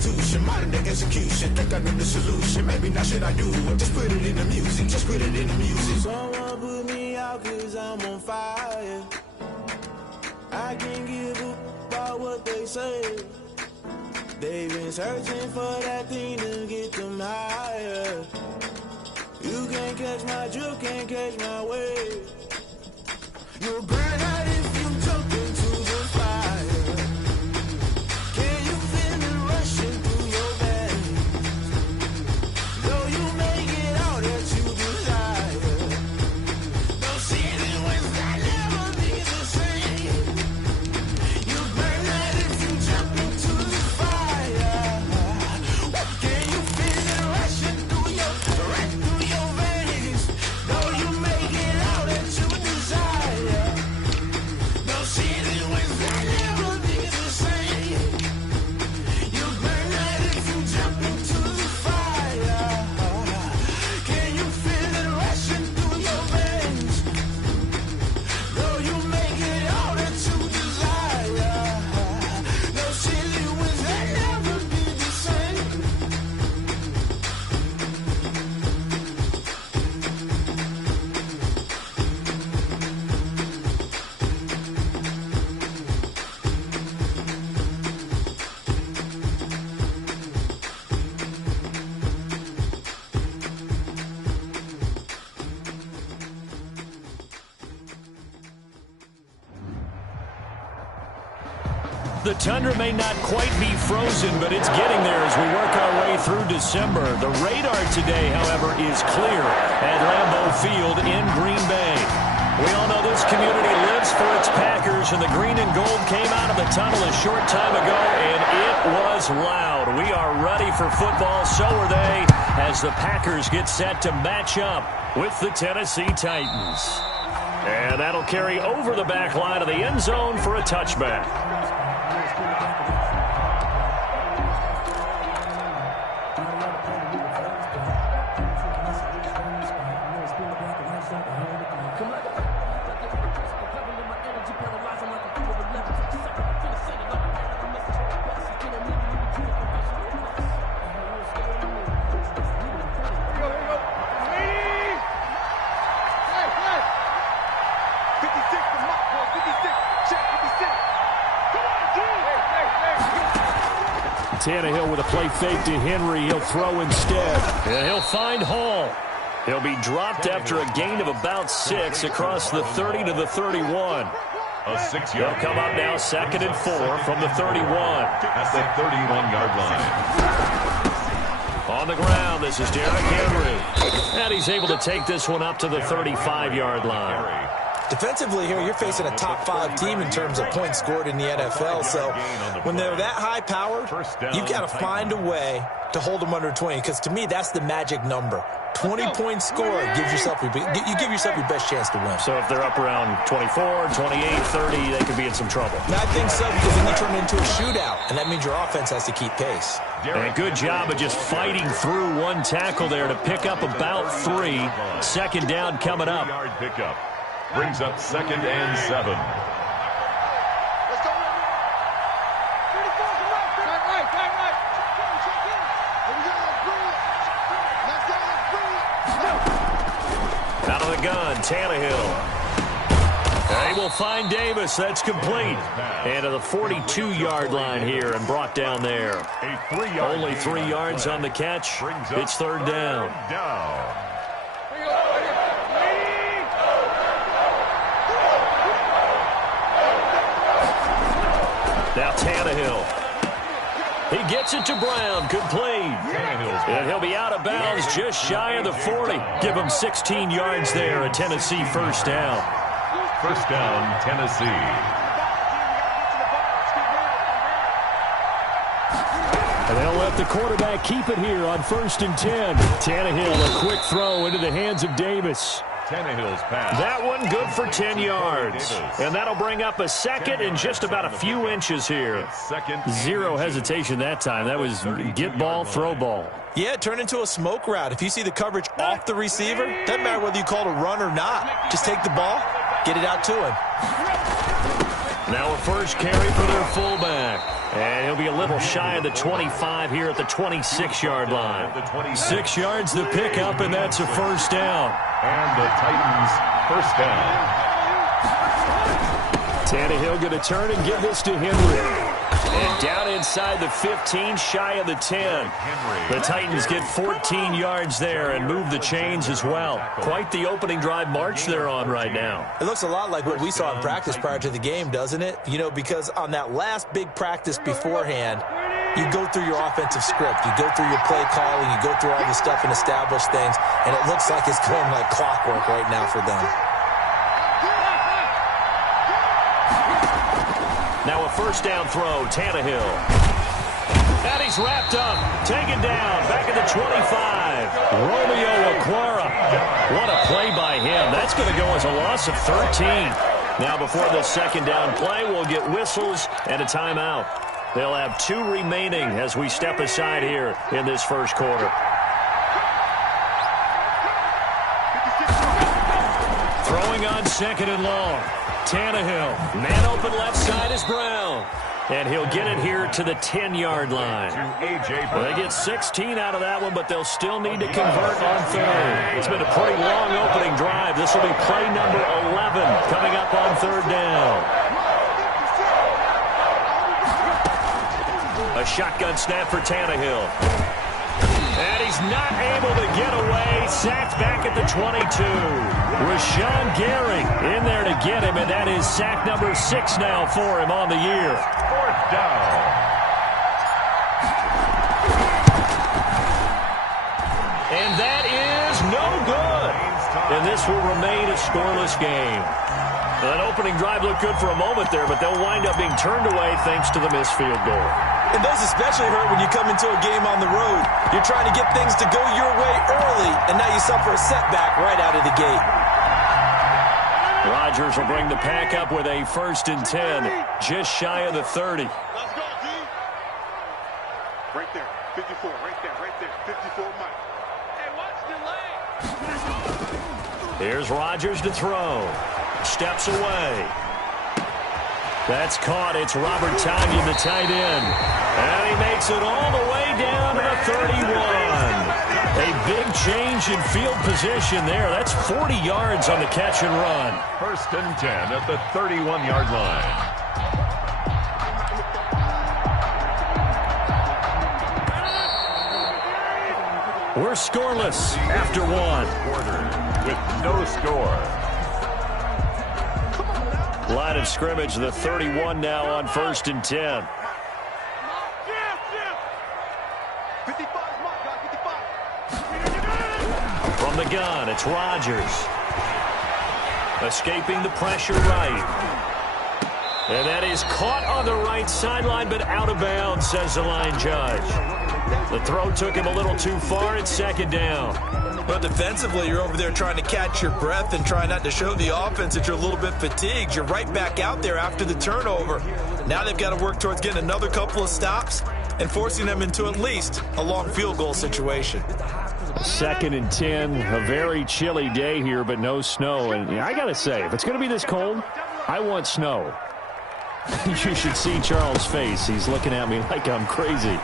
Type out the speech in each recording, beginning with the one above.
Constitution, modern day execution. Think I know the solution. Maybe not should I do it? Just put it in the music. Just put it in the music. Someone put me out 'cause I'm on fire. I can't give up about what they say. They've been searching for that thing to get them higher. You can't catch my drift, can't catch my wave. You'll burn out if you jump into the fire. Can you feel it rushing through your veins? Though you may get all that you desire. No city was that never be the same. You burn out if you jump into the fire. Can you feel it rushing through your veins? Though you may get all that you desire. No city was that never be the same. You burn out if you jump into the fire. Can you feel it rushing through your veins? Though you may get all that you desire. No city was that never be the same. The tundra may not quite be frozen, but it's getting there as we work our way through December. The radar today, however, is clear at Lambeau Field in Green Bay. We all know this community lives for its Packers, and the green and gold came out of the tunnel a short time ago, and it was loud. We are ready for football, so are they, as the Packers get set to match up with the Tennessee Titans. And that'll carry over the back line of the end zone for a touchback. Tannehill with a play fake to Henry. He'll throw instead. And he'll find Hall. He'll be dropped after a gain of about 6 across the 30 to the 31. A 6-yard. They'll come up now 2nd and 4 from the 31. At the 31-yard line. On the ground, this is Derrick Henry. And he's able to take this one up to the 35-yard line. Defensively here, you're facing a top 5 team in terms of points scored in the NFL. So when they're that high powered, you've got to find a way to hold them under 20. Because to me, that's the magic number. 20 points scored gives yourself you give yourself your best chance to win. So if they're up around 24, 28, 30, they could be in some trouble. And I think so, because then you turn it into a shootout, and that means your offense has to keep pace. And a good job of just fighting through one tackle there to pick up about 3. 2nd down coming up. Pickup brings up 2nd and 7. Out of the gun, Tannehill. They will find Davis. That's complete. And to the 42-yard line here and brought down there. Only 3 yards on the catch. It's 3rd down. Now Tannehill. He gets it to Brown. Complete. And he'll be out of bounds just shy of the 40. Give him 16 yards there. A Tennessee 1st down. 1st down, Tennessee. And they'll let the quarterback keep it here on 1st and 10. Tannehill, a quick throw into the hands of Davis. Tannehill's pass. That one good for 10 yards. And that'll bring up a 2nd and just about a few inches here. Zero hesitation that time. That was get ball, throw ball. Yeah, turn into a smoke route. If you see the coverage off the receiver, doesn't matter whether you call it a run or not. Just take the ball, get it out to him. Now a first carry for their fullback. And he'll be a little shy of the 25 here at the 26-yard line. 6 yards to pick up, and that's a first down. And the Titans first down. Tannehill going to turn and give this to Henry. And down inside the 15, shy of the 10. The Titans get 14 yards there and move the chains as well. Quite the opening drive march they're on right now. It looks a lot like what we saw in practice prior to the game, doesn't it? You know, because on that last big practice beforehand, you go through your offensive script. You go through your play calling. You go through all the stuff and establish things. And it looks like it's going like clockwork right now for them. Now a first down throw, Tannehill. And he's wrapped up, taken down, back at the 25. Romeo Okwara. What a play by him. That's going to go as a loss of 13. Now before the second down play, we'll get whistles and a timeout. They'll have 2 remaining as we step aside here in this first quarter. Throwing on second and long. Tannehill, man open left side is Brown. And he'll get it here to the 10-yard line. Well, they get 16 out of that one, but they'll still need to convert on third. It's been a pretty long opening drive. This will be play number 11 coming up on third down. A shotgun snap for Tannehill. And he's not able to get away. Sacked back at the 22. Rashawn Gary in there to get him, and that is sack number 6 now for him on the year. Fourth down. And that is no good. And this will remain a scoreless game. That opening drive looked good for a moment there, but they'll wind up being turned away thanks to the missed field goal. And those especially hurt when you come into a game on the road. You're trying to get things to go your way early, and now you suffer a setback right out of the gate. Rodgers will bring the pack up with a 1st and 10, just shy of the 30. Let's go, D. Right there, 54, right there, 54, Mike. Hey, watch the lane. Here's Rodgers to throw. Steps away. That's caught. It's Robert Tonyan, the tight end. And he makes it all the way down to the 31. A big change in field position there. That's 40 yards on the catch and run. 1st and 10 at the 31-yard line. We're scoreless after 1. Quarter with no score. Line of scrimmage, the 31 now on 1st and 10. 55, Mark, 55. From the gun, it's Rodgers. Escaping the pressure right. And that is caught on the right sideline, but out of bounds, says the line judge. The throw took him a little too far. It's 2nd down. But defensively, you're over there trying to catch your breath and try not to show the offense that you're a little bit fatigued. You're right back out there after the turnover. Now they've got to work towards getting another couple of stops and forcing them into at least a long field goal situation. 2nd and 10, a very chilly day here, but no snow. And I got to say, if it's going to be this cold, I want snow. You should see Charles' face. He's looking at me like I'm crazy.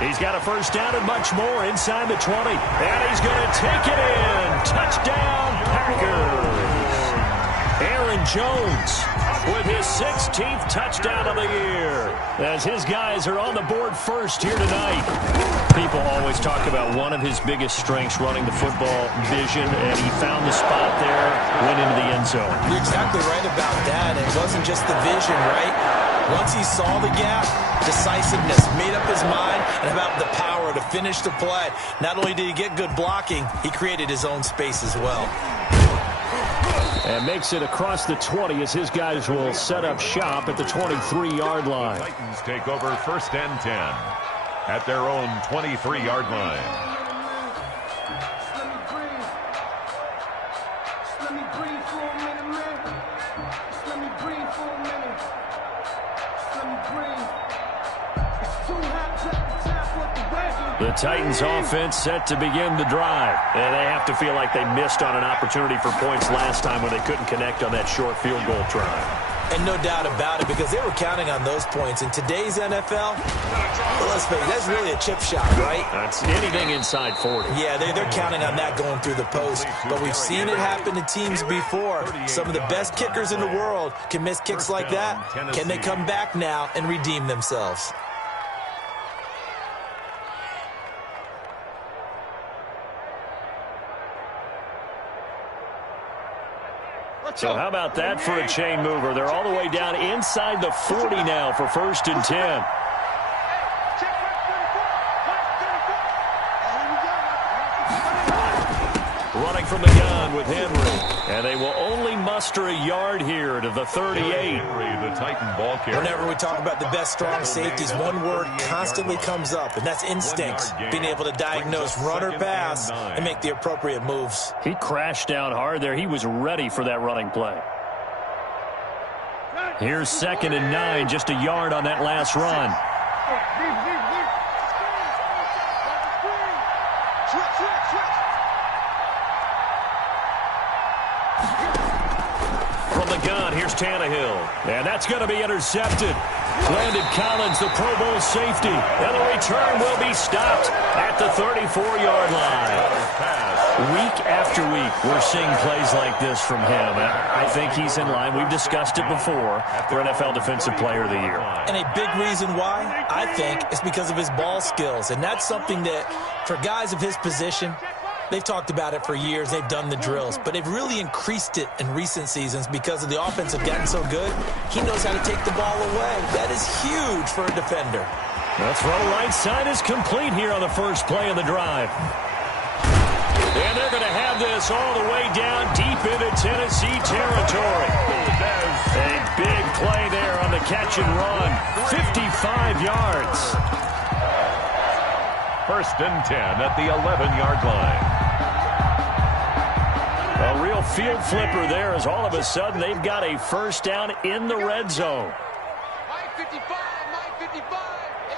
He's got a 1st down and much more inside the 20. And he's going to take it in. Touchdown, Packers. Aaron Jones with his 16th touchdown of the year, as his guys are on the board first here tonight. People always talk about one of his biggest strengths, running the football, vision, and he found the spot there, went into the end zone. You're exactly right about that. It wasn't just the vision, right? Once he saw the gap, decisiveness, made up his mind, and about the power to finish the play. Not only did he get good blocking, he created his own space as well. And makes it across the 20 as his guys will set up shop at the 23-yard line. The Titans take over 1st and 10 at their own 23-yard line. Let me breathe for a minute, man. Just let me breathe for a minute. Just let me breathe. It's too hot to tap with the wagon. The Titans offense set to begin the drive. And they have to feel like they missed on an opportunity for points last time when they couldn't connect on that short field goal try. And no doubt about it, because they were counting on those points. In today's NFL, let's face it, that's really a chip shot, right? That's anything inside 40. Yeah, they're counting on that going through the post. But we've seen it happen to teams before. Some of the best kickers in the world can miss kicks like that. Can they come back now and redeem themselves? So how about that for a chain mover? They're all the way down inside the 40 now for 1st and 10. Running from the gun with Henry. And they will only muster a yard here to the 38. The Titan ball carrier. Whenever we talk about the best strong safeties, one word constantly comes up, and that's instincts. Being able to diagnose run or pass and make the appropriate moves. He crashed down hard there. He was ready for that running play. Here's 2nd and 9, just a yard on that last run. From the gun, here's Tannehill. And that's going to be intercepted. Landon Collins, the Pro Bowl safety. And the return will be stopped at the 34-yard line. Week after week, we're seeing plays like this from him. And I think he's in line. We've discussed it before for NFL Defensive Player of the Year. And a big reason why, I think, is because of his ball skills. And that's something that, for guys of his position, they've talked about it for years. They've done the drills. But they've really increased it in recent seasons because of the offense have gotten so good. He knows how to take the ball away. That is huge for a defender. The throw right side is complete here on the first play of the drive. And they're going to have this all the way down deep into Tennessee territory. A big play there on the catch and run. 55 yards. 1st and 10 at the 11-yard line. A real field flipper there as all of a sudden they've got a 1st down in the red zone. Mike 55, Mike 55.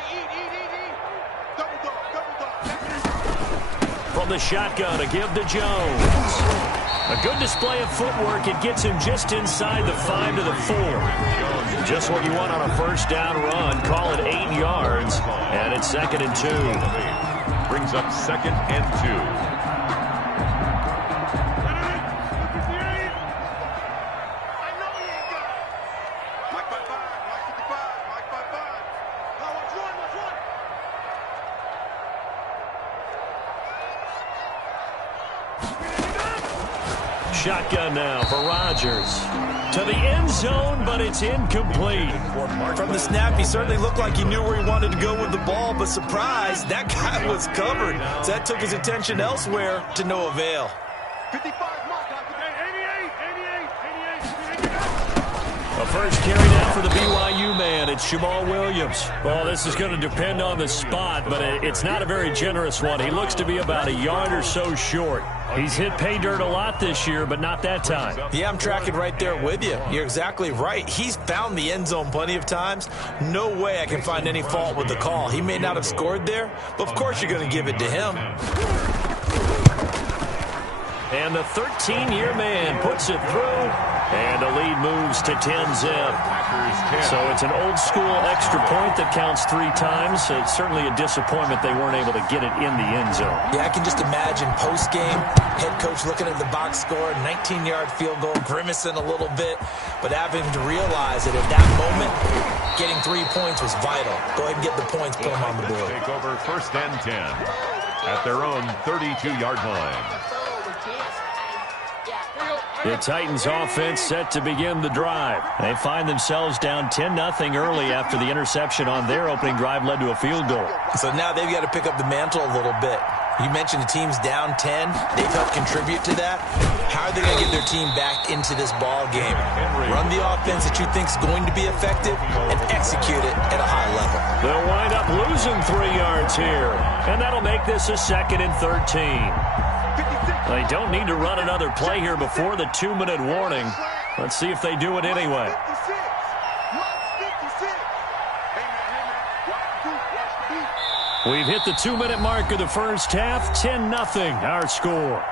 Hey, eat. Double dog. From the shotgun, a give to Jones. A good display of footwork. It gets him just inside the 5 to the 4. Just what you want on a 1st down run. Call it 8 yards. And it's 2nd and 2. Brings up 2nd and 2. Shotgun now for Rodgers. To the end zone, but it's incomplete. From the snap, he certainly looked like he knew where he wanted to go with the ball, but surprise, that guy was covered. So that took his attention elsewhere to no avail. 55, Mark. 88. A 1st carry down for the BYU man. It's Jamal Williams. Well, this is going to depend on the spot, but it's not a very generous one. He looks to be about a yard or so short. He's hit pay dirt a lot this year, but not that time. Yeah, I'm tracking right there with you. You're exactly right. He's found the end zone plenty of times. No way I can find any fault with the call. He may not have scored there, but of course you're going to give it to him. And the 13-year man puts it through, and the lead moves to 10-zip. So it's an old-school extra point that counts 3 times. So it's certainly a disappointment they weren't able to get it in the end zone. Yeah, I can just imagine post-game, head coach looking at the box score, 19-yard field goal, grimacing a little bit, but having to realize that at that moment, getting 3 points was vital. Go ahead and get the points, put them on the board. Take over 1st and 10 at their own 32-yard line. The Titans offense set to begin the drive. They find themselves down 10-0 early after the interception on their opening drive led to a field goal. So now they've got to pick up the mantle a little bit. You mentioned the team's down 10. They've helped contribute to that. How are they going to get their team back into this ball game? Run the offense that you think is going to be effective and execute it at a high level. They'll wind up losing 3 yards here, and that'll make this a 2nd and 13. They don't need to run another play here before the 2-minute warning. Let's see if they do it anyway. We've hit the 2-minute mark of the first half. 10-0 our score.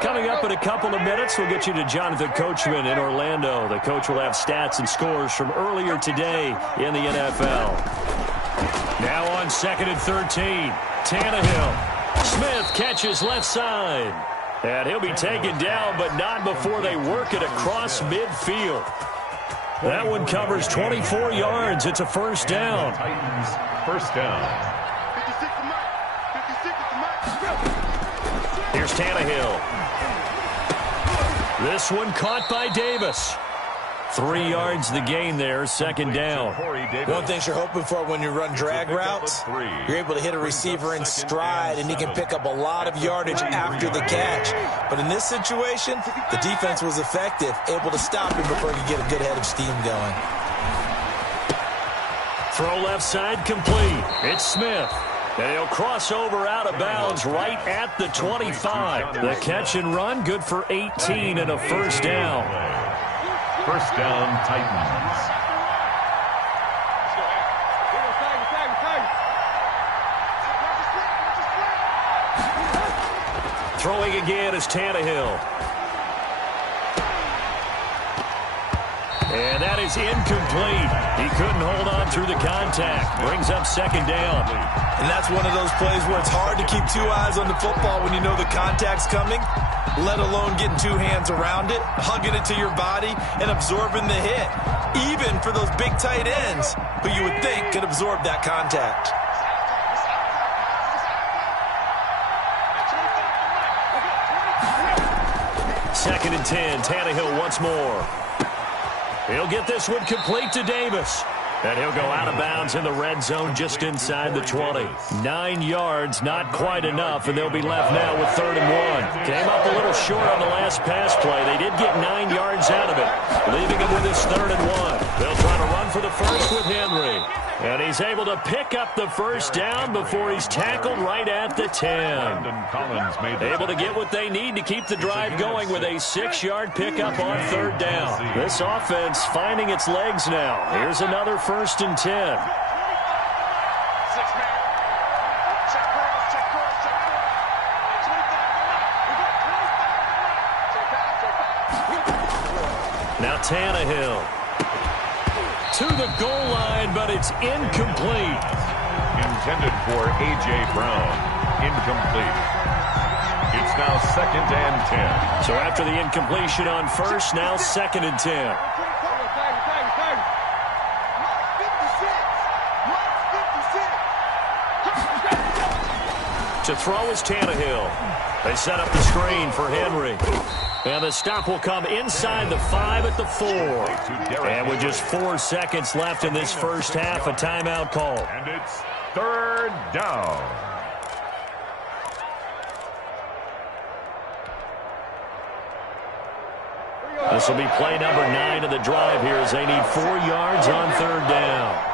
Coming Coming up in a couple of minutes, we'll get you to Jonathan Coachman in Orlando. The coach will have stats and scores from earlier today in the NFL. Now on 2nd and 13, Tannehill. Smith catches left side. And he'll be taken down, but not before they work it across midfield. That one covers 24 yards. It's a first down. Titans, first down. 56 to Mike. 56 to Mike. Here's Tannehill. This one caught by Davis. 3 yards the gain there, second down. One thing you're hoping for when you run drag routes, you're able to hit a receiver in stride, and he can pick up a lot of yardage after the catch. But in this situation, the defense was effective, able to stop him before he could get a good head of steam going. Throw left side complete. It's Smith. And he'll cross over out of bounds right at the 25. The catch and run, good for 18 and a first down. First down, Titans. Throwing again is Tannehill. And that is incomplete. He couldn't hold on through the contact. Brings up second down. And that's one of those plays where it's hard to keep two eyes on the football when you know the contact's coming, let alone getting two hands around it, hugging it to your body, and absorbing the hit. Even for those big tight ends who you would think could absorb that contact. Second and 10. Tannehill once more. He'll get this one complete to Davis. And he'll go out of bounds in the red zone just inside the 20. 9 yards, not quite enough, and they'll be left now with 3rd and 1. Came up a little short on the last pass play. They did get 9 yards out of it, leaving him with his 3rd and 1. They'll try to run for the first with Henry. And he's able to pick up the first down before he's tackled right at the 10. Able to get what they need to keep the drive going with a 6-yard pickup on 3rd down. This offense finding its legs now. Here's another 1st and 10. Now Tannehill to the goal line, but it's incomplete. Intended for A.J. Brown. Incomplete. It's now 2nd and 10. So after the incompletion on first, now 2nd and 10. To throw is Tannehill. They set up the screen for Henry. And the stop will come inside the 5 at the 4. And with just 4 seconds left in this first half, a timeout call. And it's 3rd down. This will be play number 9 of the drive here as they need 4 yards on 3rd down.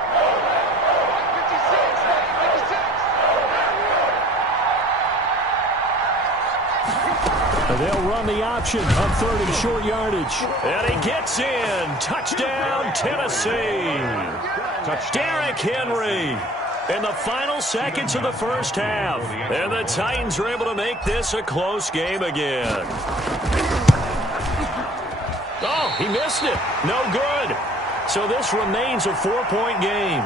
They'll run the option on 3rd and short yardage. And he gets in. Touchdown, Tennessee. Derrick Henry in the final seconds of the first half. And the Titans are able to make this a close game again. Oh, he missed it. No good. So this remains a 4-point game.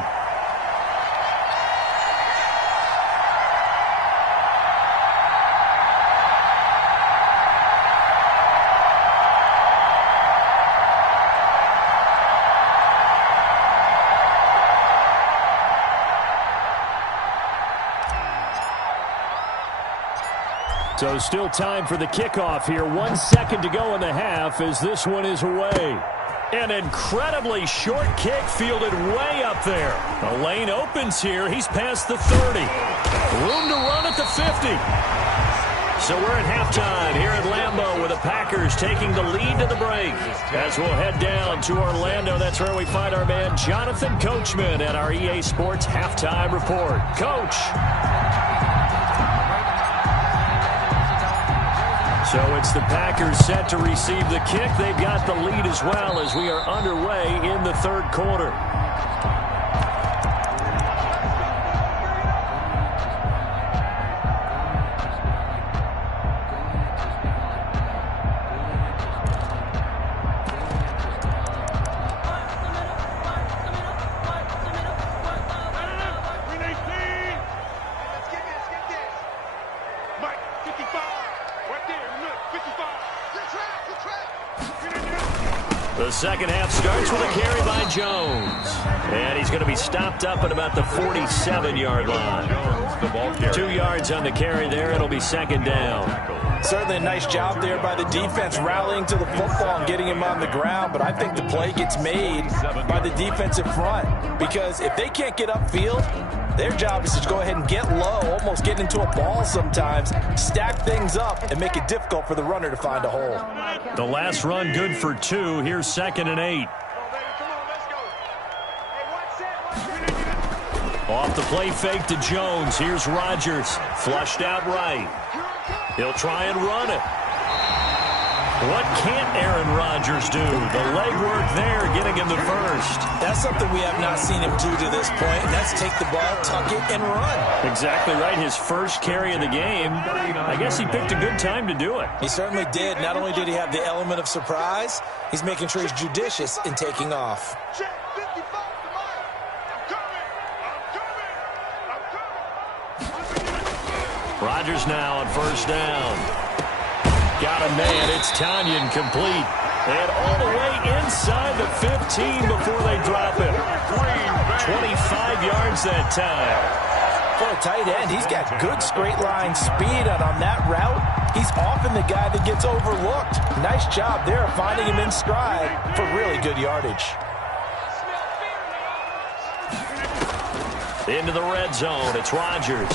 So still time for the kickoff here. 1 second to go in the half as this one is away. An incredibly short kick fielded way up there. The lane opens here. He's past the 30. Room to run at the 50. So we're at halftime here at Lambeau with the Packers taking the lead to the break. As we'll head down to Orlando, that's where we find our man Jonathan Coachman at our EA Sports Halftime Report. Coach. So it's the Packers set to receive the kick. They've got the lead as well as we are underway in the 3rd quarter. The second half starts with a carry by Jones. And he's going to be stopped up at about the 47-yard line. 2 yards on the carry there. It'll be second down. Certainly a nice job there by the defense rallying to the football and getting him on the ground, but I think the play gets made by the defensive front because if they can't get upfield, their job is to go ahead and get low, almost get into a ball sometimes, stack things up, and make it difficult for the runner to find a hole. The last run good for 2. Here's 2nd and 8. Off the play fake to Jones. Here's Rodgers. Flushed out right. He'll try and run it. What can't Aaron Rodgers do? The legwork there, getting him the first. That's something we have not seen him do to this point, and that's take the ball, tuck it, and run. Exactly right. His first carry of the game. I guess he picked a good time to do it. He certainly did. Not only did he have the element of surprise, he's making sure he's judicious in taking off. Rodgers now on first down. Got a man. It's Tanyan complete. And all the way inside the 15 before they drop it. 25 yards that time. For a tight end, he's got good straight line speed, and on that route, he's often the guy that gets overlooked. Nice job there of finding him in stride for really good yardage. Into the red zone. It's Rodgers.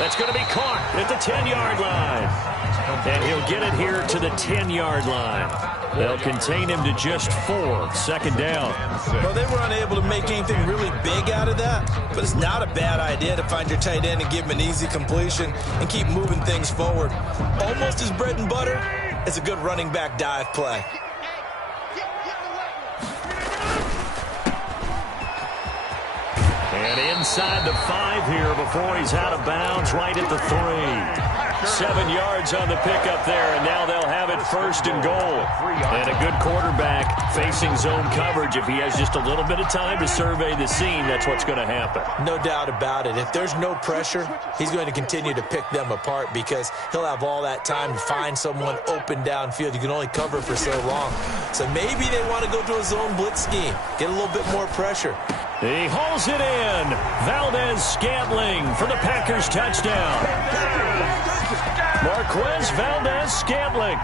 That's going to be caught at the 10-yard line. And he'll get it here to the 10-yard line. They'll contain him to just 4. Second down. Well, they were unable to make anything really big out of that, but it's not a bad idea to find your tight end and give him an easy completion and keep moving things forward. Almost as bread and butter as a good running back dive play. And inside the 5 here before he's out of bounds, right at the 3. 7 yards on the pickup there, and now they'll have it first and goal. And a good quarterback facing zone coverage. If he has just a little bit of time to survey the scene, that's what's going to happen. No doubt about it. If there's no pressure, he's going to continue to pick them apart because he'll have all that time to find someone open downfield. You can only cover for so long. So maybe they want to go to a zone blitz scheme, get a little bit more pressure. He hauls it in. Valdez-Scantling for the Packers touchdown. Marr2x Valdez-Scantling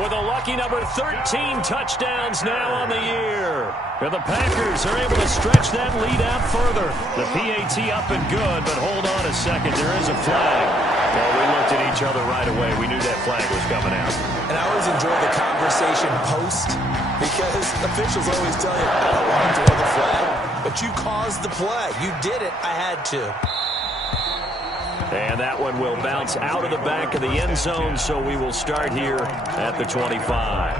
with a lucky number 13 touchdowns now on the year. And the Packers are able to stretch that lead out further. The PAT up and good, but hold on a second. There is a flag. Well, we looked at each other right away. We knew that flag was coming out. And I always enjoy the conversation post because officials always tell you, I don't want to throw the flag, but you caused the play. You did it. I had to. And that one will bounce out of the back of the end zone, so we will start here at the 25.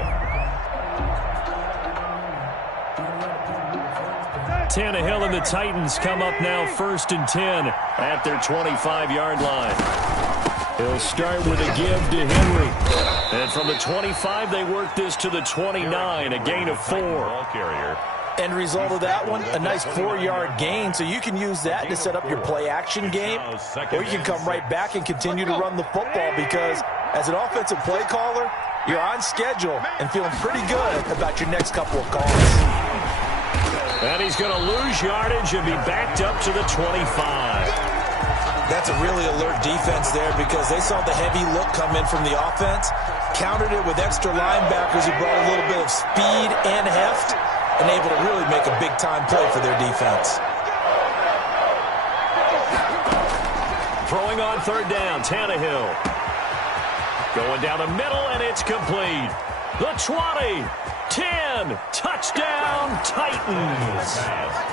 Tannehill and the Titans come up now 1st and 10 at their 25-yard line. He'll start with a give to Henry. And from the 25, they work this to the 29, a gain of 4. Ball carrier. End result of that one, a nice 4-yard gain, so you can use that to set up your play-action game, or you can come right back and continue to run the football because as an offensive play caller, you're on schedule and feeling pretty good about your next couple of calls. And he's going to lose yardage and be backed up to the 25. That's a really alert defense there because they saw the heavy look come in from the offense, countered it with extra linebackers who brought a little bit of speed and heft, and able to really make a big-time play for their defense. Throwing on 3rd down, Tannehill. Going down the middle, and it's complete. The 20, 10, touchdown, Titans.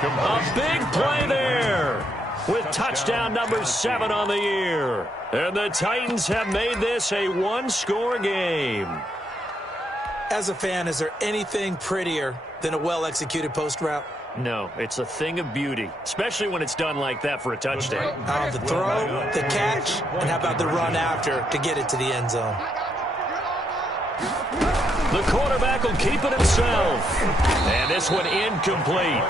A big play there with touchdown number 7 on the year. And the Titans have made this a 1-score game. As a fan, is there anything prettier than a well-executed post route? No, it's a thing of beauty, especially when it's done like that for a touchdown. The throw, the catch, and how about the run after to get it to the end zone? The quarterback will keep it himself. And this one incomplete.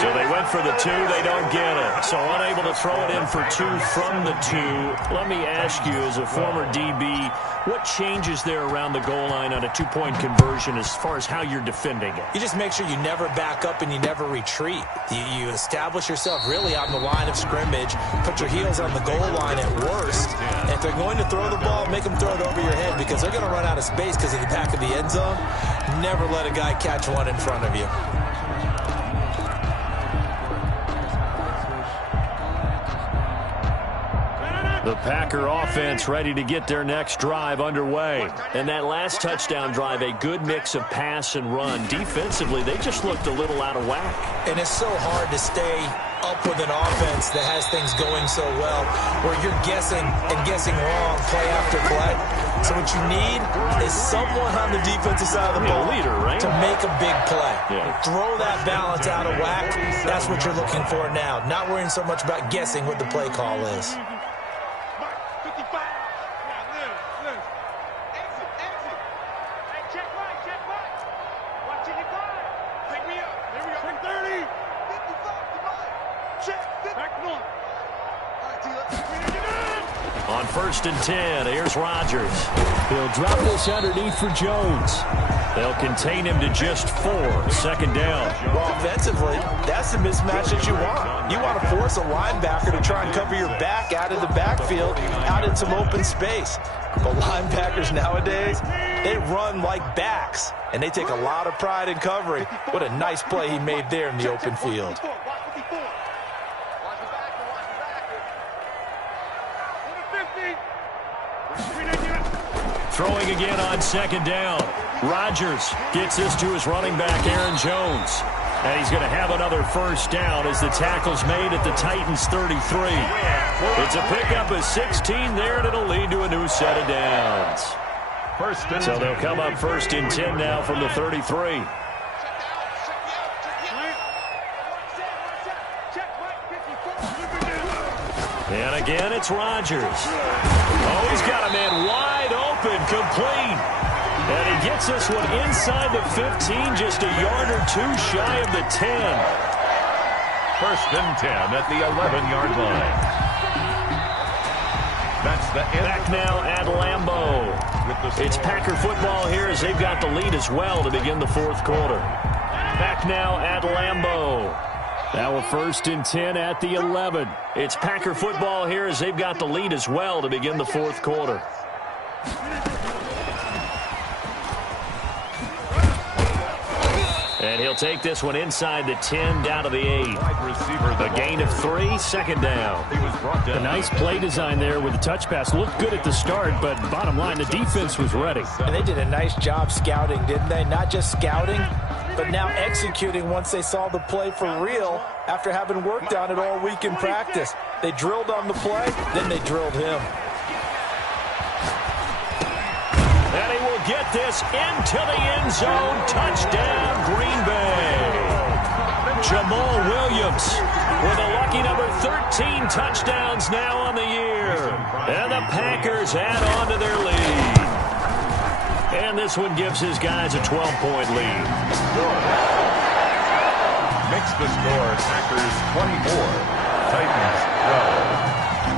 So they went for the 2. They don't get it. So unable to throw it in for 2 from the 2. Let me ask you, as a former DB, what changes there around the goal line on a 2-point conversion as far as how you're defending it? You just make sure you never back up and you never retreat. You establish yourself really on the line of scrimmage, put your heels on the goal line at worst. And if they're going to throw the ball, make them throw it over your head because they're going to run out of space because of the back of the end zone. Never let a guy catch one in front of you. The Packer offense ready to get their next drive underway. And that last touchdown drive, a good mix of pass and run. Defensively, they just looked a little out of whack. And it's so hard to stay up with an offense that has things going so well, where you're guessing and guessing wrong play after play. So what you need is someone on the defensive side of the ball leader, right? to make a big play. Yeah. Throw that balance out of whack. That's what you're looking for now. Not worrying so much about guessing what the play call is. On 1st and 10, here's Rodgers. He'll drop this underneath for Jones. They'll contain him to just 4. 2nd down. Well, offensively, that's the mismatch that you want. You want to force a linebacker to try and cover your back out of the backfield, out in some open space. But linebackers nowadays, they run like backs, and they take a lot of pride in covering. What a nice play he made there in the open field. Throwing again on 2nd down. Rodgers gets this to his running back, Aaron Jones. And he's going to have another 1st down as the tackle's made at the Titans' 33. It's a pickup of 16 there, and it'll lead to a new set of downs. So they'll come up 1st and 10 now from the 33. And again, it's Rodgers. Oh, he's got a man wide open, complete. And he gets this one inside the 15, just a yard or 2 shy of the 10. 1st and 10 at the 11-yard line. That's the end. Back now at Lambeau. It's Packer football here as they've got the lead as well to begin the 4th quarter. Back now at Lambeau. Now a 1st and 10 at the 11. It's Packer football here as they've got the lead as well to begin the 4th quarter. And he'll take this one inside the 10 down to the 8. A gain of 3, 2nd down. A nice play design there with the touch pass. Looked good at the start, but bottom line, the defense was ready. And they did a nice job scouting, didn't they? Not just scouting, but now executing once they saw the play for real after having worked on it all week in practice. They drilled on the play, then they drilled him. And he will get this into the end zone. Touchdown, Green Bay. Jamal Williams with a lucky number 13 touchdowns now on the year. And the Packers add on to their lead. And this one gives his guys a 12-point lead. Makes the score Packers 24, Titans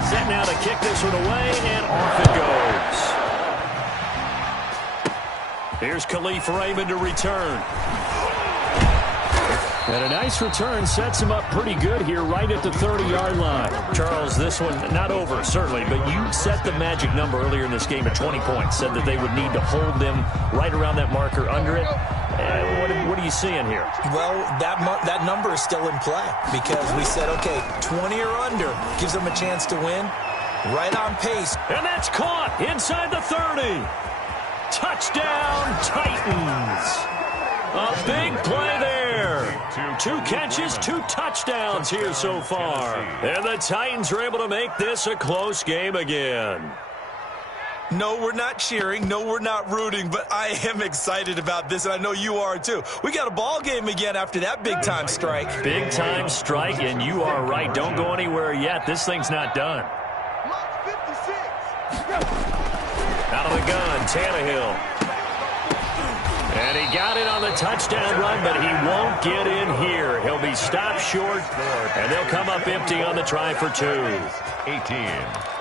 12. Set now to kick this one away, and off it goes. Here's Khalif Raymond to return. And a nice return sets him up pretty good here right at the 30-yard line. Charles, this one not over, certainly, but you set the magic number earlier in this game at 20 points, said that they would need to hold them right around that marker under it. What are you seeing here? Well, that number is still in play because we said, okay, 20 or under gives them a chance to win. Right on pace. And that's caught inside the 30. Touchdown, Titans. A big play there. 2 catches, 2 touchdowns here so far. And the Titans are able to make this a close game again. No, we're not cheering. No, we're not rooting, but I am excited about this, and I know you are too. We got a ball game again after that big-time strike. Big-time strike, and you are right. Don't go anywhere yet. This thing's not done. Out of the gun, Tannehill. And he got it on the touchdown run, but he won't get in here. He'll be stopped short, and they'll come up empty on the try for 2. 18.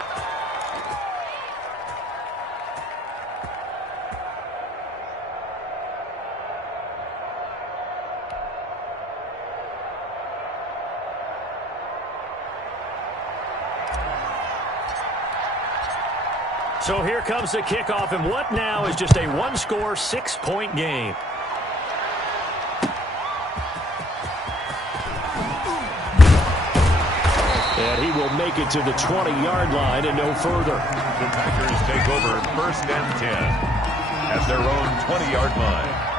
So here comes the kickoff, and what now is just a one-score, 6-point game. And he will make it to the 20-yard line and no further. The Packers take over 1st and 10 at their own 20-yard line.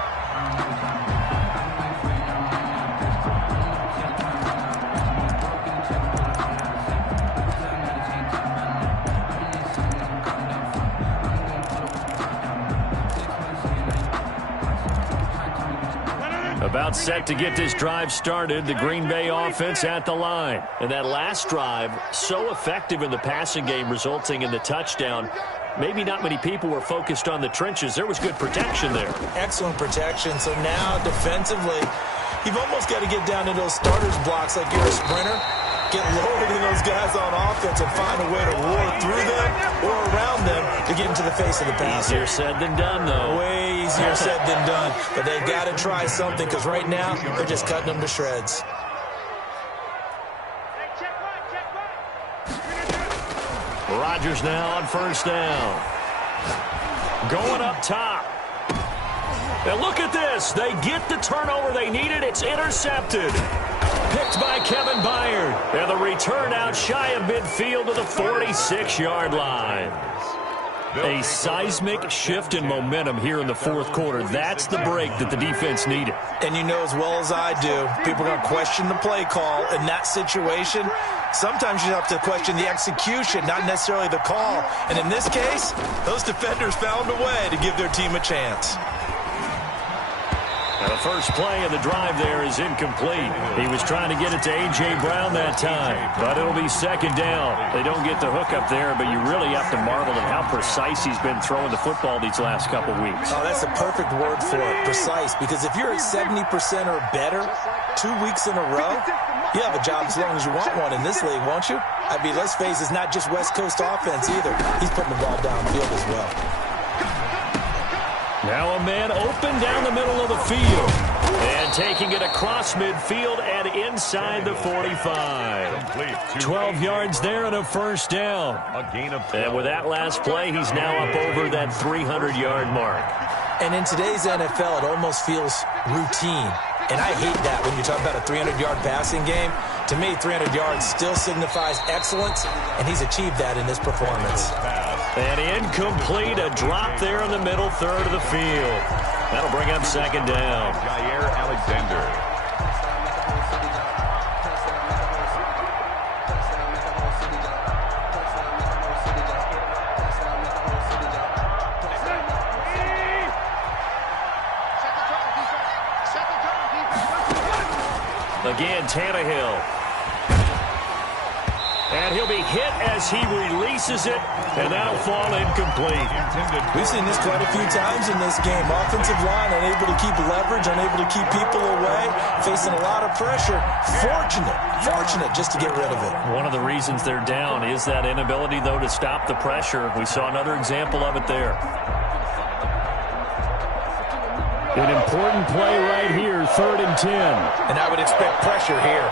About set to get this drive started, the Green Bay offense at the line. And that last drive, so effective in the passing game, resulting in the touchdown. Maybe not many people were focused on the trenches. There was good protection there. Excellent protection. So now, defensively, you've almost got to get down to those starters blocks like you're a sprinter. Get lower than those guys on offense and find a way to roar through them or around them to get into the face of the passer. Easier said than done, though. Way easier said than done. But they've got to try something because right now they're just cutting them to shreds. Rodgers now on 1st down. Going up top. And look at this. They get the turnover they needed. It's intercepted. Picked by Kevin Byard. And the return out shy of midfield to the 46-yard line. A seismic shift in momentum here in the 4th quarter. That's the break that the defense needed. And you know as well as I do, people are going to question the play call in that situation. Sometimes you have to question the execution, not necessarily the call. And in this case, those defenders found a way to give their team a chance. And the first play of the drive there is incomplete. He was trying to get it to A.J. Brown that time, but it'll be 2nd down. They don't get the hook up there, but you really have to marvel at how precise he's been throwing the football these last couple weeks. Oh, that's the perfect word for it, precise, because if you're at 70% or better 2 weeks in a row, you have a job as long as you want one in this league, won't you? I mean, let's face it, it's not just West Coast offense either. He's putting the ball downfield as well. Now a man open down the middle of the field. And taking it across midfield and inside the 45. 12 yards there and a 1st down. A gain of 12. And with that last play, he's now up over that 300-yard mark. And in today's NFL, it almost feels routine. And I hate that when you talk about a 300-yard passing game. To me, 300 yards still signifies excellence, and he's achieved that in this performance. And incomplete, a drop there in the middle third of the field. That'll bring up 2nd down. Jair Alexander. Again, Tannehill. And he'll be hit as he releases it, and that'll fall incomplete. We've seen this quite a few times in this game. Offensive line unable to keep leverage, unable to keep people away, facing a lot of pressure. Fortunate just to get rid of it. One of the reasons they're down is that inability, though, to stop the pressure. We saw another example of it there. An important play right here, 3rd and 10. And I would expect pressure here.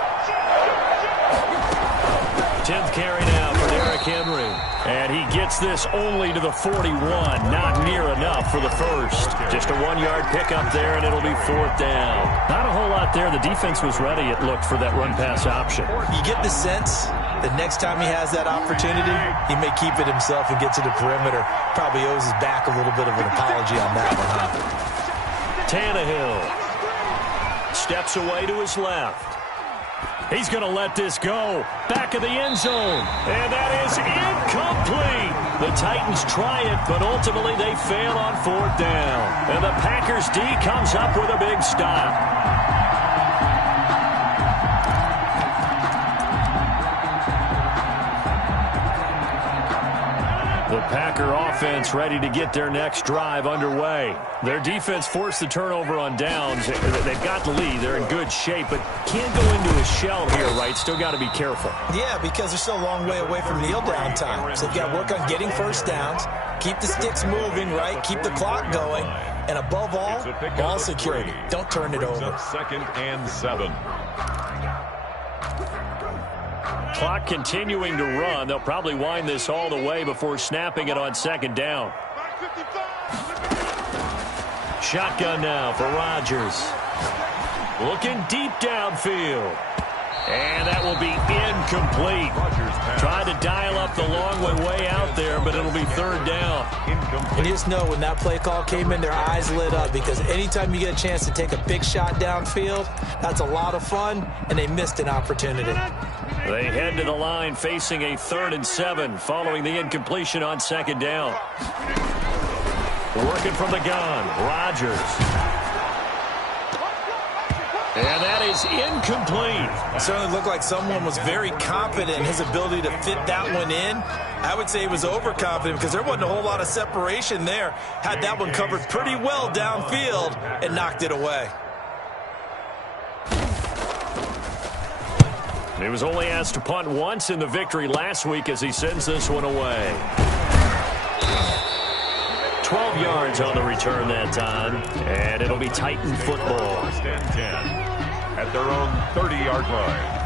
10th carry now for Derrick Henry. And he gets this only to the 41. Not near enough for the first. Just a 1-yard pickup there, and it'll be 4th down. Not a whole lot there. The defense was ready, it looked, for that run-pass option. You get the sense that next time he has that opportunity, he may keep it himself and get to the perimeter. Probably owes his back a little bit of an apology on that one, huh? Tannehill steps away to his left. He's going to let this go. Back of the end zone. And that is incomplete. The Titans try it, but ultimately they fail on 4th down. And the Packers D comes up with a big stop. The Packer offense ready to get their next drive underway. Their defense forced the turnover on downs. They've got the lead. They're in good shape, but can't go into a shell here, right? Still got to be careful. Yeah, because they're still a long way away from kneel down time. So they've got to work on getting first downs, keep the sticks moving, right? Keep the clock going. And above all, ball security. Don't turn it over. 2nd and 7. Clock continuing to run. They'll probably wind this all the way before snapping it on 2nd down. Shotgun now for Rodgers. Looking deep downfield. And that will be incomplete. Trying to dial up the long way out there, but it'll be 3rd down. And you just know when that play call came in, their eyes lit up, because anytime you get a chance to take a big shot downfield, that's a lot of fun, and they missed an opportunity. They head to the line facing a 3rd and 7 following the incompletion on 2nd down. Working from the gun, Rodgers. And that is incomplete. It certainly looked like someone was very confident in his ability to fit that one in. I would say he was overconfident because there wasn't a whole lot of separation there. Had that one covered pretty well downfield and knocked it away. He was only asked to punt once in the victory last week as he sends this one away. 12 yards on the return that time, and it'll be Titan football. 1st and 10 at their own 30-yard line.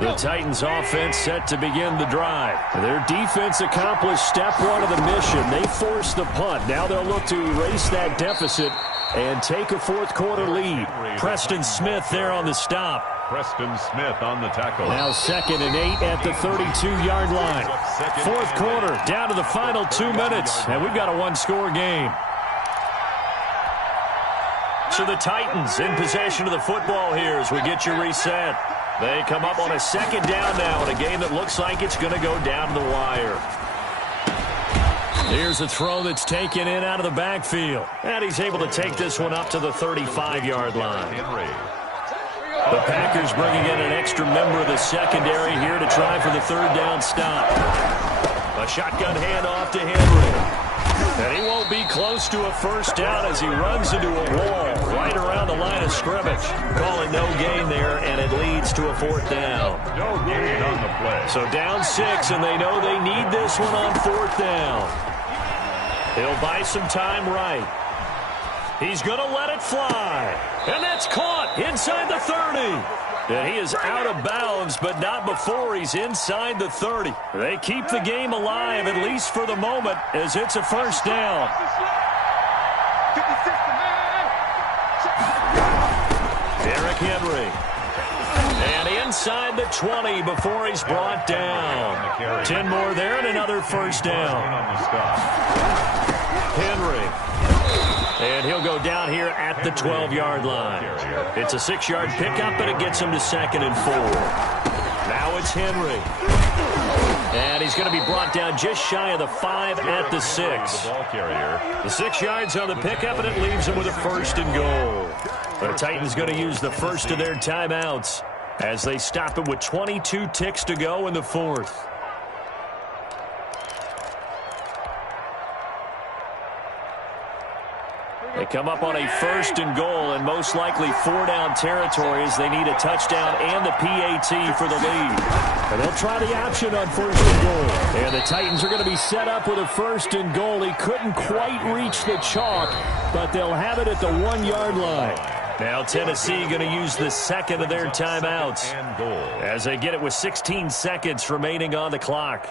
The Titans offense set to begin the drive. Their defense accomplished step 1 of the mission. They forced the punt. Now they'll look to erase that deficit and take a 4th quarter lead. Preston Smith there on the stop. Preston Smith on the tackle. Now 2nd and 8 at the 32-yard line. 4th quarter, down to the final 2 minutes, and we've got a 1-score game. So the Titans in possession of the football here as we get you reset. They come up on a 2nd down now in a game that looks like it's going to go down to the wire. Here's a throw that's taken in out of the backfield. And he's able to take this one up to the 35-yard line. The Packers bringing in an extra member of the secondary here to try for the 3rd down stop. A shotgun handoff to Henry. And he won't be close to a 1st down as he runs into a wall right around the line of scrimmage. Calling no gain there, and it leads to a 4th down. No gain on the play. So down 6, and they know they need this one on 4th down. He'll buy some time right. He's going to let it fly. And that's caught inside the 30. And he is out of bounds, but not before he's inside the 30. They keep the game alive, at least for the moment, as it's a 1st down. Derrick Henry. And inside the 20 before he's brought down. 10 more there and another 1st down. Henry. And he'll go down here at the 12-yard line. It's a 6-yard pickup, and it gets him to 2nd and 4. Now it's Henry. And he's going to be brought down just shy of the 5 at the 6. The 6 yards on the pickup, and it leaves him with a 1st and goal. The Titans going to use the first of their timeouts as they stop it with 22 ticks to go in the 4th. They come up on a 1st and goal, and most likely 4-down territory as they need a touchdown and the PAT for the lead. And they'll try the option on 1st and goal. And the Titans are going to be set up with a 1st and goal. He couldn't quite reach the chalk, but they'll have it at the 1-yard line. Now Tennessee going to use the 2nd of their timeouts as they get it with 16 seconds remaining on the clock.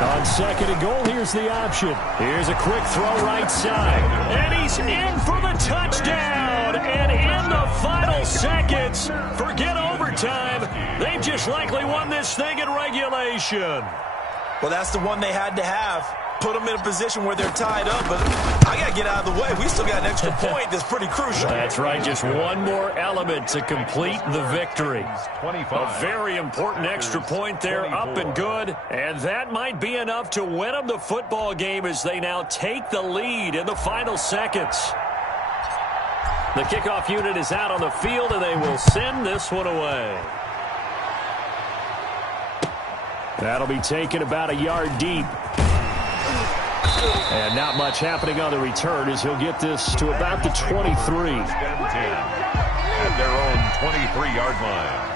On 2nd and goal, here's the option. Here's a quick throw right side. And he's in for the touchdown. And in the final seconds, forget overtime. They just likely won this thing in regulation. Well, that's the one they had to have. put them in a position where they're tied up, but I got to get out of the way. We still got an extra point that's pretty crucial. That's right, just one more element to complete the victory. A very important extra point there, up and good, and that might be enough to win them the football game as they now take the lead in the final seconds. The kickoff unit is out on the field, and they will send this one away. That'll be taken about a yard deep. And not much happening on the return as he'll get this to about the 23. At their own 23-yard line.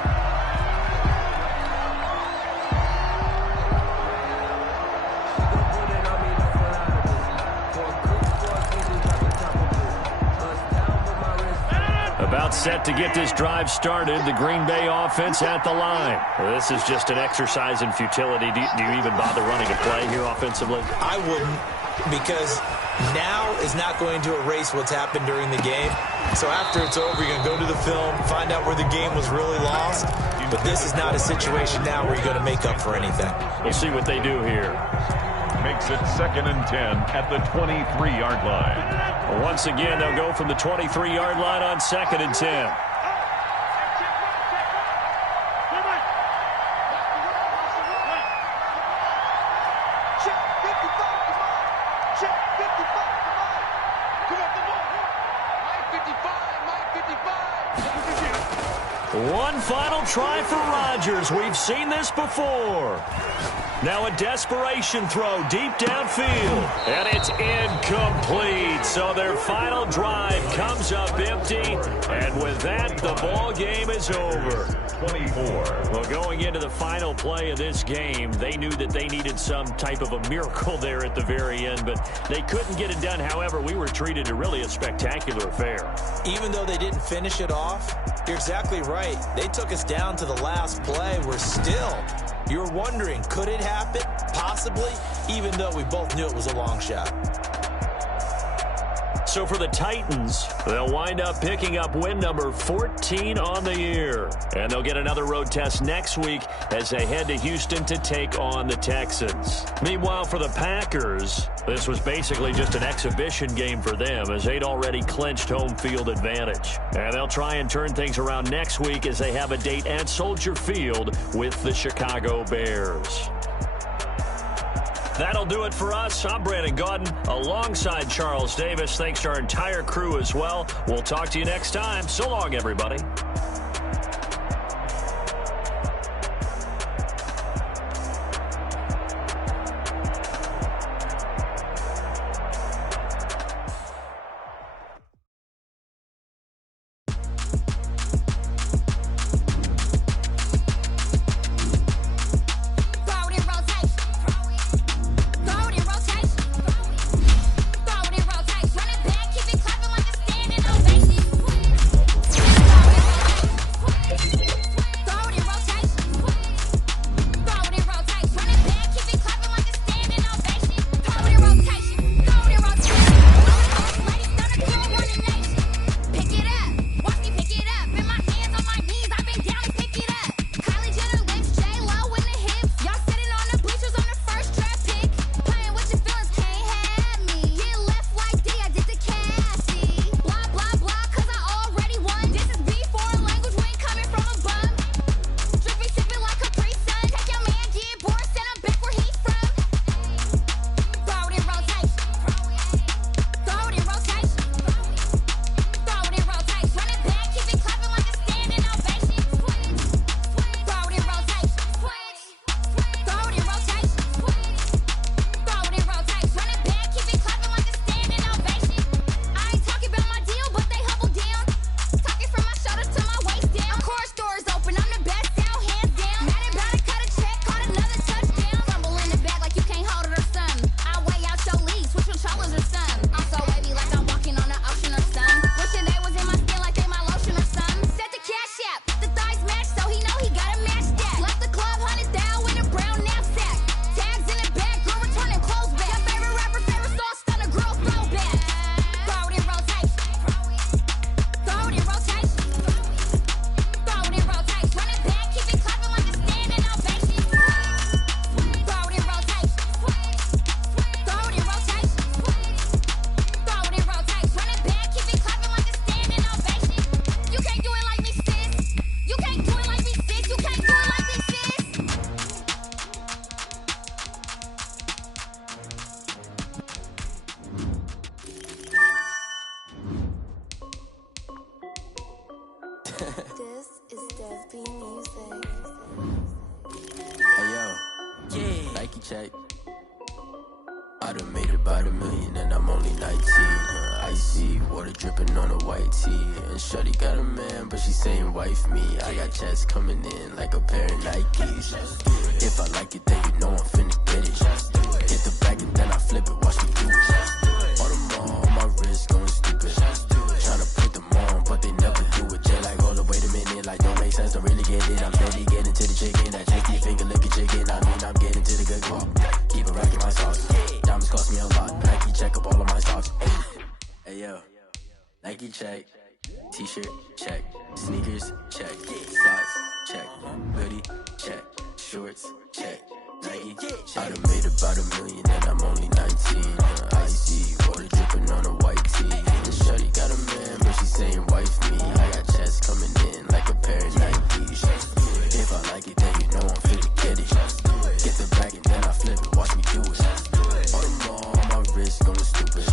About set to get this drive started. The Green Bay offense at the line. This is just an exercise in futility. Do you even bother running a play here offensively? I wouldn't, because now is not going to erase what's happened during the game. So after it's over, you're going to go to the film, find out where the game was really lost. But this is not a situation now where you're going to make up for anything. We'll see what they do here. Makes it 2nd and 10 at the 23-yard line. Once again, they'll go from the 23-yard line on 2nd and 10. One final try for Rodgers. We've seen this before. Now a desperation throw deep downfield. And it's incomplete. So their final drive comes up empty. And with that, the ball game is over. 24. Well, going into the final play of this game, they knew that they needed some type of a miracle there at the very end, but they couldn't get it done. However, we were treated to really a spectacular affair. Even though they didn't finish it off, you're exactly right. They took us down to the last play. We're still, you're wondering, could it happen? Possibly, even though we both knew it was a long shot. So for the Titans, they'll wind up picking up win number 14 on the year. And they'll get another road test next week as they head to Houston to take on the Texans. Meanwhile, for the Packers, this was basically just an exhibition game for them as they'd already clinched home field advantage. And they'll try and turn things around next week as they have a date at Soldier Field with the Chicago Bears. That'll do it for us. I'm Brandon Gaudin alongside Charles Davis. Thanks to our entire crew as well. We'll talk to you next time. So long, everybody. Nike check. I done made about $1 million and I'm only 19. Icy water dripping on a white tee. And shorty got a man, but she saying wife me. I got checks coming in like a pair of Nikes. If I like it, then you know I'm finna get it. Hit the bag and then I flip it, watch me do it. On them all, my wrist going stupid. Tryna put them on, but they never do it. Jay like, hold up, wait a minute, like don't make sense, don't really get it. I'm steady getting to the chicken, that tasty finger licking chicken. I mean, I'm getting to the good guap. Keep it racking my socks. Diamonds cost me a lot. Nike check up all of my stocks. Hey yo, Nike check. T-shirt check. Sneakers check. Socks check. Hoodie check. Shorts check. Nike. I done made about $1 million and I'm only 19. Icy water dripping on a white tee. And shorty got a man, but she saying wife me. I got checks coming in like a pair of Nikes. If I like it, then you know I'm finna get it. Get the bag and then I flip it, watch me do it. On them all, my wrist going stupid.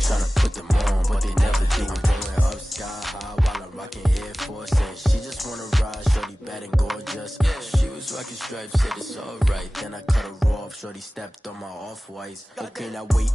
Tryna put them on, but they never do it. Going up sky high while I'm rocking Air Force. And she just wanna ride, shorty bad and gorgeous. She was rocking stripes, said it's alright. Then I cut her off, shorty stepped on my off-whites. Okay, now wait.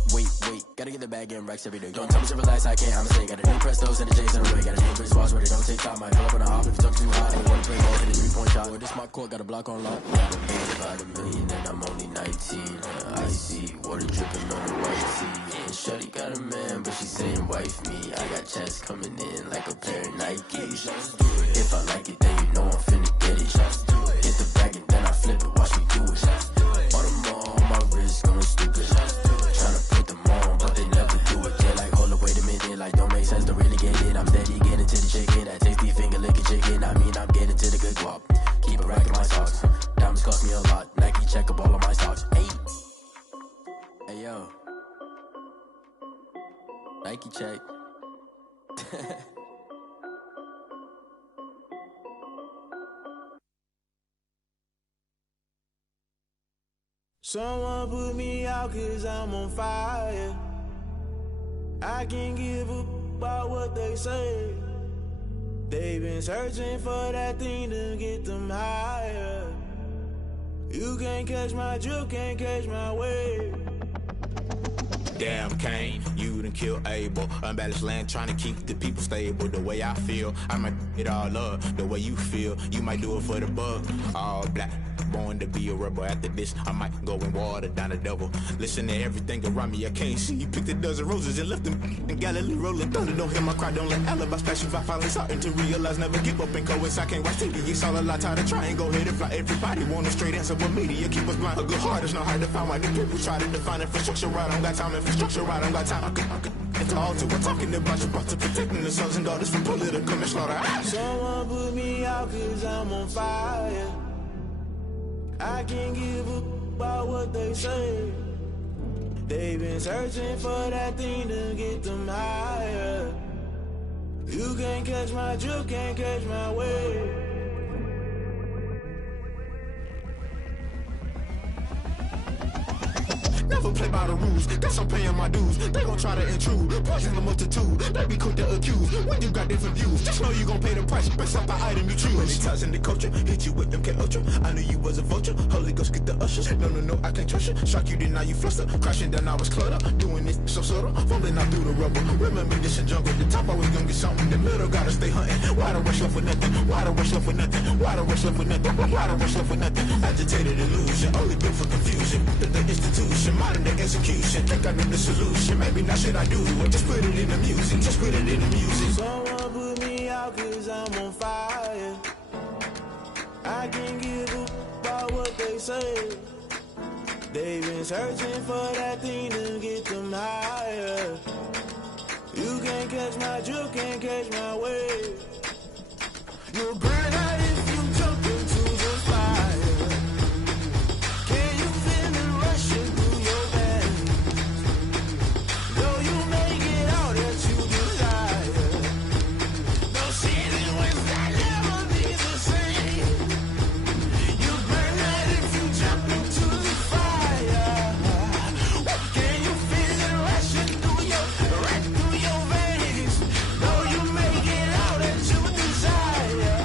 Gotta get the bag and racks every day. Don't tell me to relax, I can't, I'ma say. Got a new Prestos and the J's in the way. Got a new Chris Boss where they don't take time. I pull up on the hop if you talk too hot. Ain't wanna play ball in the 3-point shot. Well, this my court, got a block on lock. I done made about $1 million and I'm only 19. Icy water dripping on a white tee. And shorty got a man, but she saying wife me. I got checks coming in like a pair of Nikes. If I like it, then you know I'm finna get it. Hit the bag and then I flip it, watch me do it. On them all, my wrist going stupid. Tryna put them on, but they never do it. They're like, hold up, wait a minute, like don't make sense, don't really get it. I'm steady getting to the chicken, that tasty finger licking chicken. I mean, I'm getting to the good guap. Keep it racking my socks. Diamonds cost me a lot. Nike check up all of my stocks. Hey yo, Nike check. Someone put me out 'cause I'm on fire. I can't give up about what they say. They've been searching for that thing to get them higher. You can't catch my drift, can't catch my wave. Damn Kane, you done killed Abel. Unbalanced land trying to keep the people stable. The way I feel, I might it all up. The way you feel, you might do it for the bug. All black, born to be a rebel. After this, I might go and water down the devil. Listen to everything around me, I can't see. You picked a dozen roses and left them in Galilee rolling thunder. Don't hear my cry, don't let alibis pass you. I finally starting to realize, never give up and coincide. Can't watch TV, it's all a lot. Tired of trying, go ahead and fly. Everybody want a straight answer, but media keep us blind. A good heart is not hard to find. Why the people try to define infrastructure right? I don't got time, infrastructure right, I don't got time. I could it's all to we're talking about you, about to protecting the sons and daughters from political manslaughter. Someone put me out 'cause I'm on fire. I can't give up about what they say. They've been searching for that thing to get them higher. You can't catch my drift, can't catch my wave. Never play by the rules, guess I'm paying my dues. They gon' try to intrude, poison the multitude. They be quick to accuse, when you got different views. Just know you gon' pay the price, based off the item you choose. Many times in the culture, hit you with MK Ultra. I knew you was a vulture, Holy Ghost get the ushers. No, I can't trust you. Shock you, then now you fluster. Crashing down, I was cluttered. Doing this so subtle, fumbling out through the rubble. Remember this in jungle, the top always gonna get something. The middle gotta stay hunting. Why the rush left with nothing? Why the rush left with nothing? Why the rush left with nothing? Why the rush left with nothing? Agitated illusion, only built for confusion. The institution, modern day execution. Think I know the solution. Maybe not shit I do. Just put it in the music. Just put it in the music. Someone put me out 'cause I'm on fire. I can't give up about what they say. They've been searching for that thing to get them higher. You can't catch my drift, can't catch my wave. You'll burn out if you jump into the fire. Can you feel it rushing through your veins? Though you may get out that you desire. No season was that never be the same. You burn out if you jump into the fire. Can you feel it rushing through your veins? Though you may get out that you desire.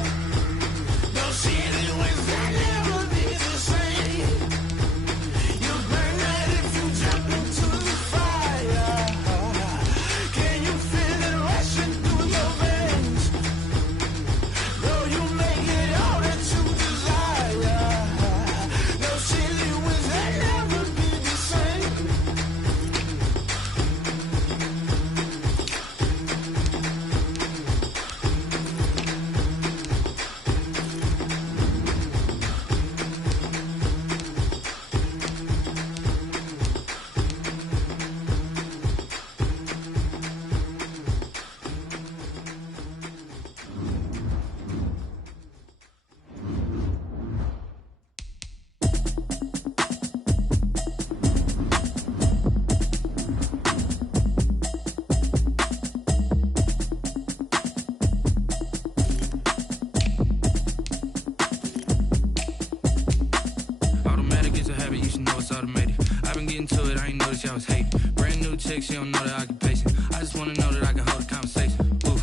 automated. I've been getting to it, I ain't noticed y'all was hating. Brand new chick, she don't know the occupation. I just wanna know that I can hold a conversation. Ooh,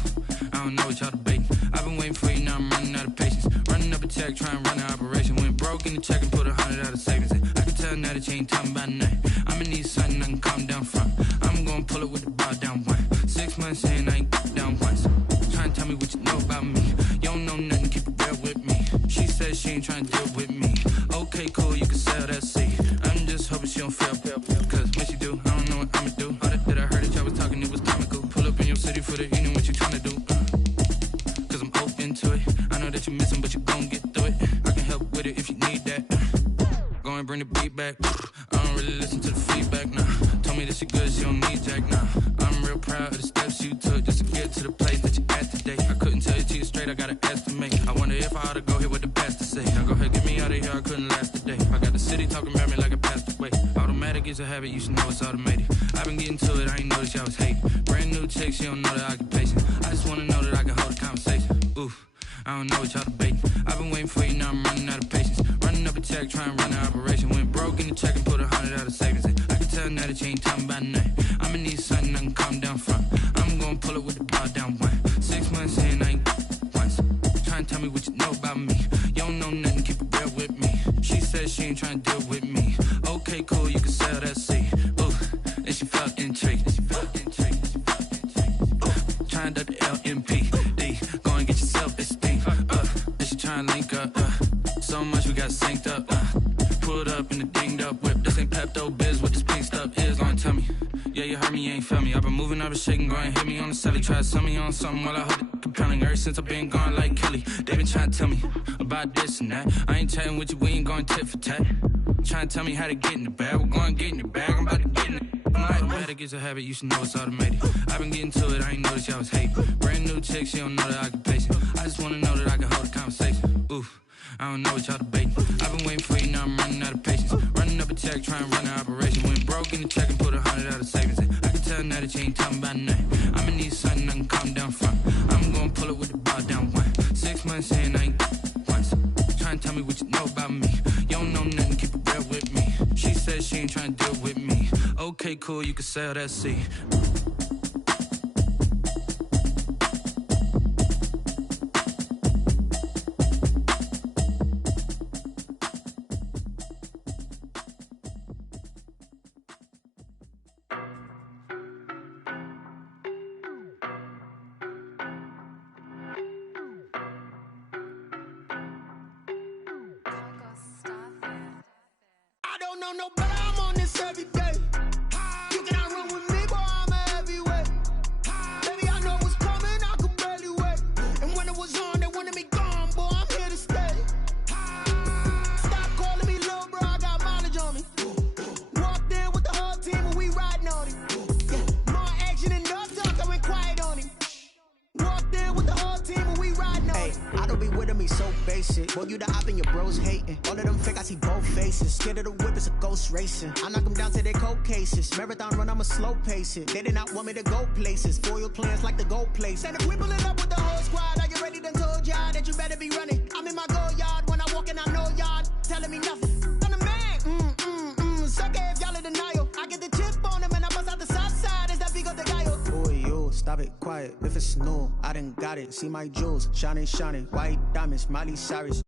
I don't know what y'all debating. I've been waiting for you, now I'm running out of patience. Running up a check, trying to run an operation. Went broke in the check and put 100 out of savings in. I can tell now that you ain't talking about nothing. I'ma need something I can calm down from. I'm gonna pull it with the bar down one. 6 months in, I ain't down once. Trying to tell me what you know about me. You don't know nothing, keep it real with me. She says she ain't trying to deal with me. Okay, cool, you can sell that seed. I'm just hoping she don't fail. Cause when she do, I don't know what I'ma do. All that I heard that y'all was talking, it was comical. Pull up in your city for the evening, what you trying to do? Cause I'm open to it. I know that you're missing, but you gon' get through it. I can help with it if you need that. Go and bring the beat back. I don't really listen to the feedback, nah. Told me that she good, she don't need Jack, nah. I'm real proud of the steps you took just to get to the place that you at today. I couldn't tell you to you straight, I gotta estimate. I wonder if I ought to go here with the best to say. Now go ahead, get me out of here, I couldn't last a day. I got the city talking about me like I passed away. Automatic is a habit, you should know it's automated. I've been getting to it, I ain't noticed y'all was hating. Brand new chick, she don't know the occupation. I just wanna know that I can hold a conversation. Ooh, I don't know what y'all debating. I've been waiting for you, now I'm running out of patience. Running up a check, trying to run an operation. Went broke in the check and put 100 out of savings in. I can tell now that you ain't talking about nothing. I'ma need something I can calm down from. I'm gonna pull it with the bar down one. 6 months in, I ain't once. Trying to tell me what you know about me. You don't know nothing, keep it real with me. She says she ain't trying to deal with me. Okay, cool, you can sell that seed. Ooh, and she felt intrigued. Trying to duck the LMPD. Go and get your self-esteem. And she trying to link up. So much we got synced up. Pulled up in the dinged up whip. This ain't Pepto-Biz, what this pink stuff is. Gonna tell me. Yeah, you heard me, you ain't feel me. I've been moving, I've been shaking, go and hit me on the celly. Try to sell me on something while I hold it compelling. Ever since I've been gone like Kelly, they been trying to tell me about this and that. I ain't chatting with you, we ain't going tit for tat. Trying to tell me how to get in the bag. We're going to get in the bag, I'm about to get in it. Automatic is a habit, you should know it's automated. I've been getting to it, I ain't noticed y'all was hating. Brand new chick, she don't know the occupation. I just wanna know that I can hold a conversation. Ooh, I don't know what y'all debating. I've been waiting for you, now I'm running out of patience. Running up a check, trying to run an operation. Went broke in the check and put 100 out of savings in. I can tell now that you ain't talking about nothing. I'ma need something I can calm down from. I'm gonna pull it with the bar down one. 6 months in, I ain't once. Trying to tell me what you know about me. You don't know nothing, keep it real with me. She says she ain't trying to deal with me. Okay, cool, you can sell that seed. Racing. I knock them down to their cold cases. Marathon run, I'ma slow pace it. They did not want me to go places. Foil plans like the gold place. And if we pulling up with the whole squad, are you ready? Done told y'all that you better be running. I'm in my go yard when I walk in, I know y'all telling me nothing. I'm the man. Sucker if y'all in denial. I get the chip on him and I bust out the south side. Is that Vigo the guy? Boy, yo, stop it, quiet. If it's new, I done got it. See my jewels, shining, white diamonds, Miley Cyrus.